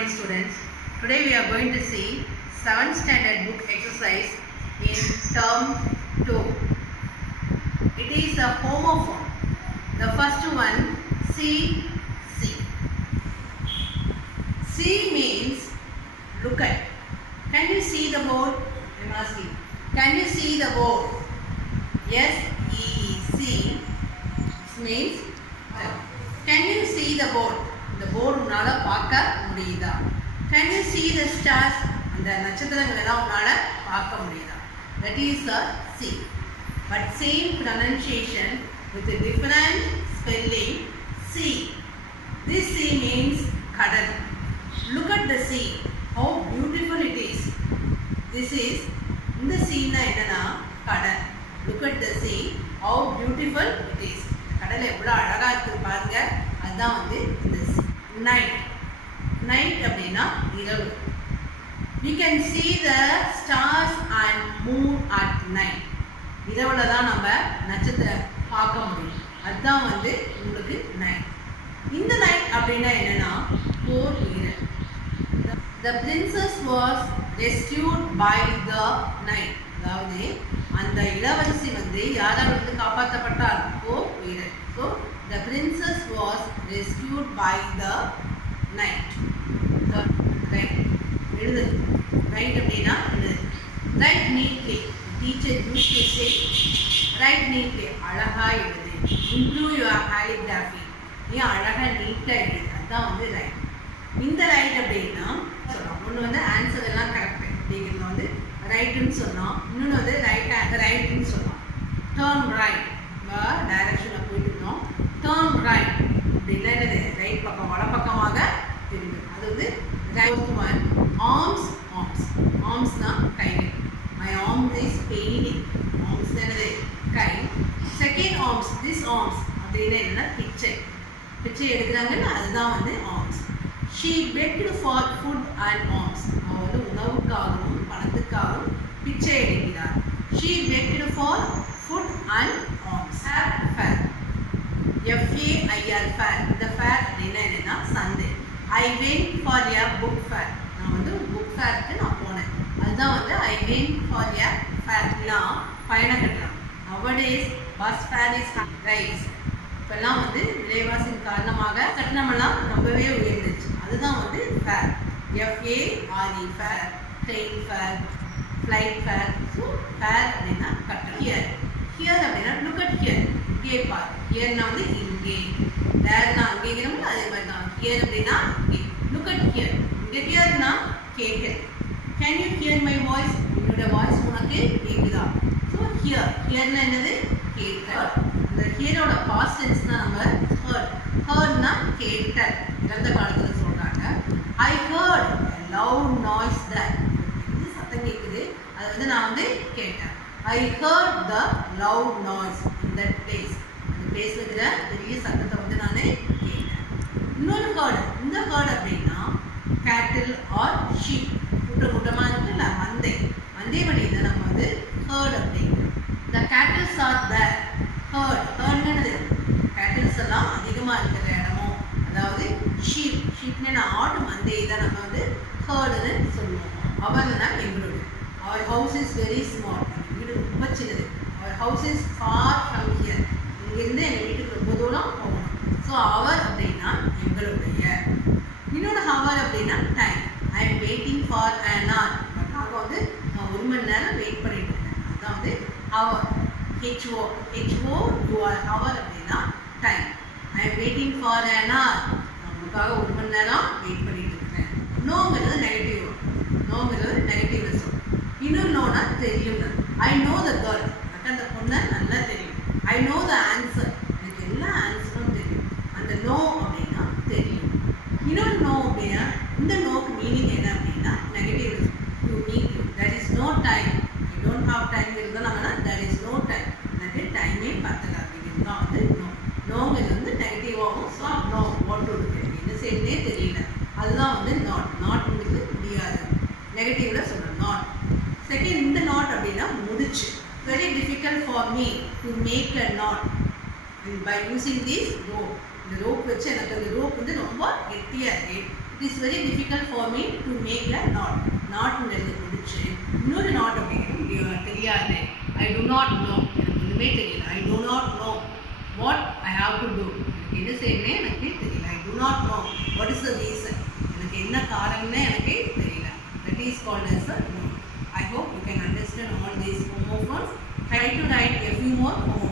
morning students. Today we are going to see 7th standard book exercise in term 2. It is a homophone. The first one C. C means look at. Can you see the board? I am asking. Can you see the board? Yes, E-C means can you see the board? The board உன்னால பார்க்க முடியுதா? Can you see the stars? அந்த நட்சத்திரங்களை எல்லாம் உன்னால பார்க்க முடியுதா? That is a C. But same pronunciation with a different spelling sea. This sea means கடல். Look at the sea. How beautiful it is. This is இந்த சீனா என்னன்னா கடல். Look at the sea. How beautiful it is. கடல் எவ்வளவு அழகா இருக்கு பாருங்க. அதுதான் வந்து இந்த night. Night அப்படினா இரவு. We can see the stars and moon at night. இரவுல தான் நம்ம நட்சத்திரம் பார்க்க முடியும். அதுதான் வந்து உங்களுக்கு night. இந்த night அப்படினா என்னன்னா போர் வீரன். The princess was rescued by the night. அதாவது அந்த இளவரசி வந்து யாரால இருந்து காப்பாற்றப்பட்டார்? போர் வீரன். So the princess was rescued by the night. The right. எழுது. Right அப்படினா எழுது. Write neatly. Teacher used to say write neatly. அழகா எழுது. Improve your calligraphy. நீ அழகா நீட்டா எழுது. அதான் வந்து ரைட். இந்த ரைட் அப்படினா சொல்றோம். ஒன்னு வந்து ஆன்சர் எல்லாம் கரெக்ட். அப்படிங்கிறது வந்து ரைட்னு சொன்னோம். இன்னொன்னு வந்து ரைட்னு சொன்னோம். Turn right. டைரக்ஷன்ல போயிட்டு இருக்கோம். Turn right. அப்படின்னா என்னது? ரைட் பக்கம் வலப்பக்கமாக திரும்பும். அது வந்து ரைட் ஒன். ஆர்ம்ஸ்னா கைகள். My arm is paining. Arms என்னது? கை. Second arms. This arms அப்படின்னா என்னன்னா பிச்சை எடுக்கிறாங்கல்ல அதுதான் வந்து arms. She begged for food and alms. அவ வந்து உணவுக்காகவும் பணத்துக்காகவும் பிச்சை எடுக்கிறார். She begged for food and alms. Fair. F-A-I-R fair. இந்த fair அப்படின்னா என்னன்னா சந்தை. I went for a book fair. நான் வந்து book fairக்கு நான் போனேன். அதுதான் வந்து I went for a fair. நான் பயணம் கட்டணம். Nowadays bus fare is rise. இப்பெல்லாம் வந்து விலைவாசியின் காரணமாக கட்டணமெல்லாம் ரொம்பவே உயர்ந்துச்சு. அதுதான் வந்து fare. F-A-R-E fare. Train fare, flight fare. So fare அப்படின்னா கட்டணம். ஹியர் அப்படின்னா லுக் அட் ஹியர். இங்கே பார். ஹியர்னா வந்து இங்கே. தேர்னா அங்கேங்கிறோம்ல அதே மாதிரி தான். ஹியர் அப்படின்னா இங்கே. Look at here. இங்கே ஹியர்னா கேட்குது. Can you here my voice? என்னோட வாய்ஸ் உனக்கு கேட்குதா? ஸோ ஹியர்னா என்னது? கேட்கல். அந்த ஹியரோட பாஸ்ட் டென்ஸ் தான் நம்ம ஹர்ட்னா கேட்டல். இறந்த காலத்தில் சொல்கிறாங்க. I heard loud noise that. இது சத்தம் கேட்குது. அது வந்து நான் வந்து கேட்டேன். I heard the loud noise in that place. அந்த பிளேஸில் இருக்கிற பெரிய சத்தத்தை வந்து நான் கேட்டேன். இன்னொரு ஹர்ட். இந்த ஹர்ட் அப்படின்னா கேட்டில் ஆர் ஷீப். கூட்டமாக இருக்குல்ல மந்தை. மந்தை மணியில் நம்ம வந்து ஹர்ட் அப்படிங்கிறோம். த கேட்டில்ஸ் ஆர் தேர். ஹர்ட்னது கேட்டில்ஸ் எல்லாம் அதிகமாக இருக்கிற இடமோ அதாவது ஷீப்னு ஆடு மந்தையை தான் நம்ம வந்து ஹர்டுன்னு சொல்லுவோம். அவர்னா எங்களோட. Our house is very small. வீடு ரொம்ப சின்னது. Our house is far from here. இங்கேருந்து எங்கள் வீட்டுக்கு ரொம்ப தூரம் போகணும். ஸோ அவர் அப்படின்னா எங்களுடைய. இன்னொன்று ஹவர் அப்படின்னா time. I am waiting for an hour. But வந்து நான் 1 மணி நேரம் வெயிட் பண்ணிட்டு இருக்கேன். அதுதான் வந்து ஹவர். HO hour அப்படின்னா time. I am waiting for an hour. நான் உங்களுக்காக 1 மணி நேரம் வெயிட் பண்ணிட்டு இருக்கேன். நோங்கிறது நெகட்டிவ். நோங்கிறது நெகட்டிவ் சொல். இன்னும் நோனா தெரியும். I know the girl. எனக்கு அந்த பொண்ணை நல்லா தெரியும். I know the answer. எனக்கு எல்லா ஆன்சரும் தெரியும். அந்த நோ அப்படின்னா தெரியும். இன்னொரு நோ அப்படின்னா இந்த நோக்கு மீனிங் என்ன அப்படின்னா negative. To meet you. That is no time. I don't have time இருந்தாங்கன்னா தட் இஸ் நோ டைம். எனக்கு டைமே பத்தலை அப்படிங்கிறது தான் வந்து நோ. நோங்கிறது வந்து நெகட்டிவாகவும் so know what to to என்ன செய்யறதே தெரியல. அதுதான் வந்து நாட்ங்கிறது முடியாது. நெகட்டிவ்ல சொல்கிறோம் நாட். செகண்ட் இந்த நாட் அப்படின்னா முடிச்சு. Very difficult for me to make a knot by using this rope. இந்த ரோப் வச்சு எனக்கு அந்த ரோப் வந்து ரொம்ப கெட்டியாக இருக்கு. It is very difficult for me to make a knot. நாட்ங்கிறது முடிச்சு இன்னொரு நாட் அப்படிங்கிறது தெரியாது. I do not know. எனக்கு ஒன்றுமே தெரியல. I do not know what I have to do. எனக்கு என்ன செய்யணும்னே எனக்கு தெரியல. I do not know what is the reason. எனக்கு என்ன காரணம்னே எனக்கு தெரியல. That is called as a knot. I hope you can understand all these homophones. Try to write a few more homophones.